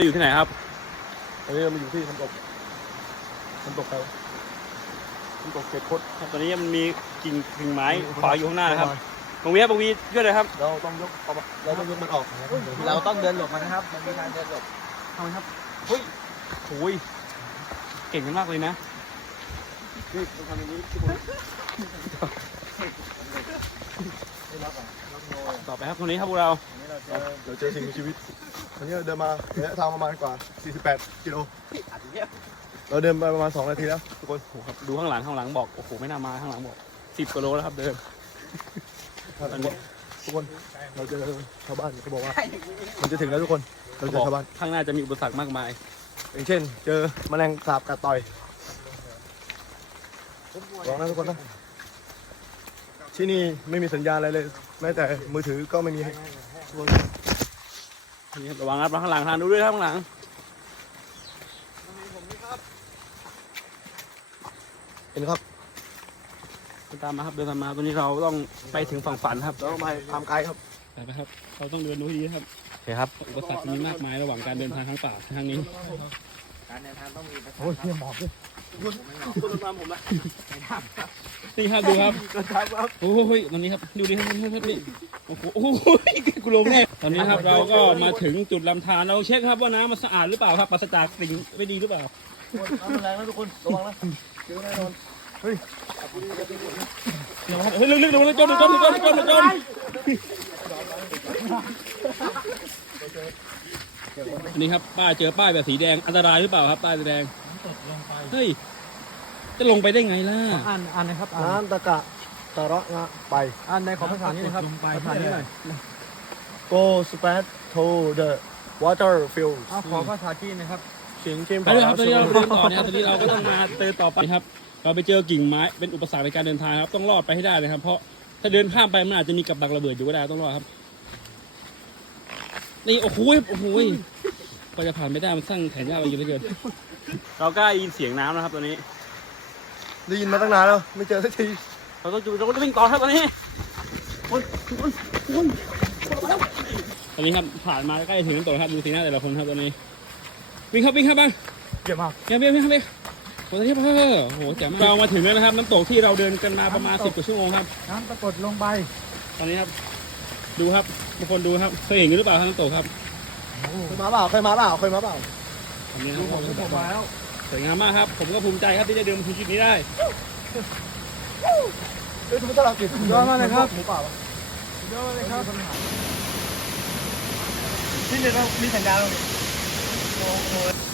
อยู่ที่ไหนครับตอนนี้เรามาอยู่ที่น้ำตกไปน้ำตกเกตคดครับตอนนี้มันมีกิ่งไม้ขวางอยู่ข้างหน้านะครับบางวีช่วยเลยครับเราต้องยกมันออกเราต้องเดินหลบมันนะครับมันมีทางเดินหลบทำไมครับเฮ้ยโอ้ยเก่งกันมากเลยนะนี่ต้องทำอย่างนี้ทุกคนต่อไปครับตรงนี้ครับพวกเราเดี๋ยวเจอสิ่งมีชีวิตวันนี้เราเดินมาระยะทางประมาณกว่า48 กิโลเราเดินไปประมาณ2 นาทีแล้วทุกคนโอ้ครับดูข้างหลังบอกโอ้โหไม่น่ามาข้างหลังบอก10 กิโลแล้วครับเดินทุกคนเราเจอชาวบ้านเขาบอกว่ามันจะถึงแล้วทุกคนเราเจอชาวบ้านข้างหน้าจะมีอุปสรรคมากมายอย่างเช่นเจอแมลงสาบกัดต่อยลองนะทุกคนนะที่นี่ไม่มีสัญญาณอะไรเลยแม้แต่มือถือก็ไม่มีทุกคนนี่ระวังครับข้างหลังทางดูด้วยครับข้างหลังเห็นครับเดินตามมาครับเดินตามมาตอนนี้เราต้องไปถึงฝั่งฝันครับเรามาทำไกลครับไปครับเราต้องเดินดูให้ดีครับโอเคครับอุปสรรคมีมากมายระหว่างการเดินทางทั้งป่าทางนี้การเดินทางต้องมีโอ้ยเที่ยวหมอบด้วยคุณตามผมนะนี่ครับดูครับโอ้ยตอนนี้ครับดูดิครับนี่โอ้โหกูลงแน่ตอนนี้ครับเราก็มาถึงจุดลำธารเราเช็คครับว่าน้ำมันสะอาดหรือเปล่าครับปราศจากสิ่งไม่ดีหรือเปล่าน้ำมันแรงนะทุกคนระวังนะเจอแน่นอนเฮ้ยลึกๆจมนี่ครับป้ายเจอป้ายแบบสีแดงอันตรายหรือเปล่าครับป้ายสีแดงเฮ้ยจะลงไปได้ไงล่ะอ่านนะครับน้ำตะกะตะระงะไปอ่านในของภาษานี้นะครับภาษานี้หน่อย Go spread to the water field ขอภาษาจีนนะครับเสียงเข้มไปเลยครับตอนนี้เราเดินต่อเนี่ยตอนนี้เราก็ต้องมาเดินต่อไปครับเราไปเจอกิ่งไม้เป็นอุปสรรคในการเดินทางครับต้องรอดไปให้ได้นะครับเพราะถ้าเดินข้ามไปมันอาจจะมีกับดักระเบิดอยู่ก็ได้ต้องรอดครับนี่โอ้โหพอจะผ่านไม่ได้มันสร้างแขนยาวไปเยอะเหลือเกินเราก็ได้ยินเสียงน้ำนะครับตอนนี้ได้ยินมาตั้งนานแล้วไม่เจอสักทีเราต้องวิ่งต่อครับตอนนี้ตอนนี้ครับผ่านมาใกล้ถึงน้ำตกครับดูสีหน้าแต่ละคนครับตอนนี้วิ่งครับบ้างเยี่ยมมากเยี่ยมตอนนี้โอ้โหแจ๋วมากเรามาถึงแล้วนะครับน้ำตกที่เราเดินกันมาประมาณ10 กว่าชั่วโมงครับน้ำปรากฏลงไปตอนนี้ครับดูครับทุกคนดูครับเคยเห็นกันหรือเปล่าน้ำตกครับเคยมาเปล่าตอนนี้ครับผมมาแล้วสวยงามมากครับผมก็ภูมิใจครับที่ได้เดินมาถึงจุดนี้ได้ทุกคนเราติดยอดมากเลยครับหมูป่าวยอดมากเลยครับที่เนี่ยเรามีสัญญาณตรงนี้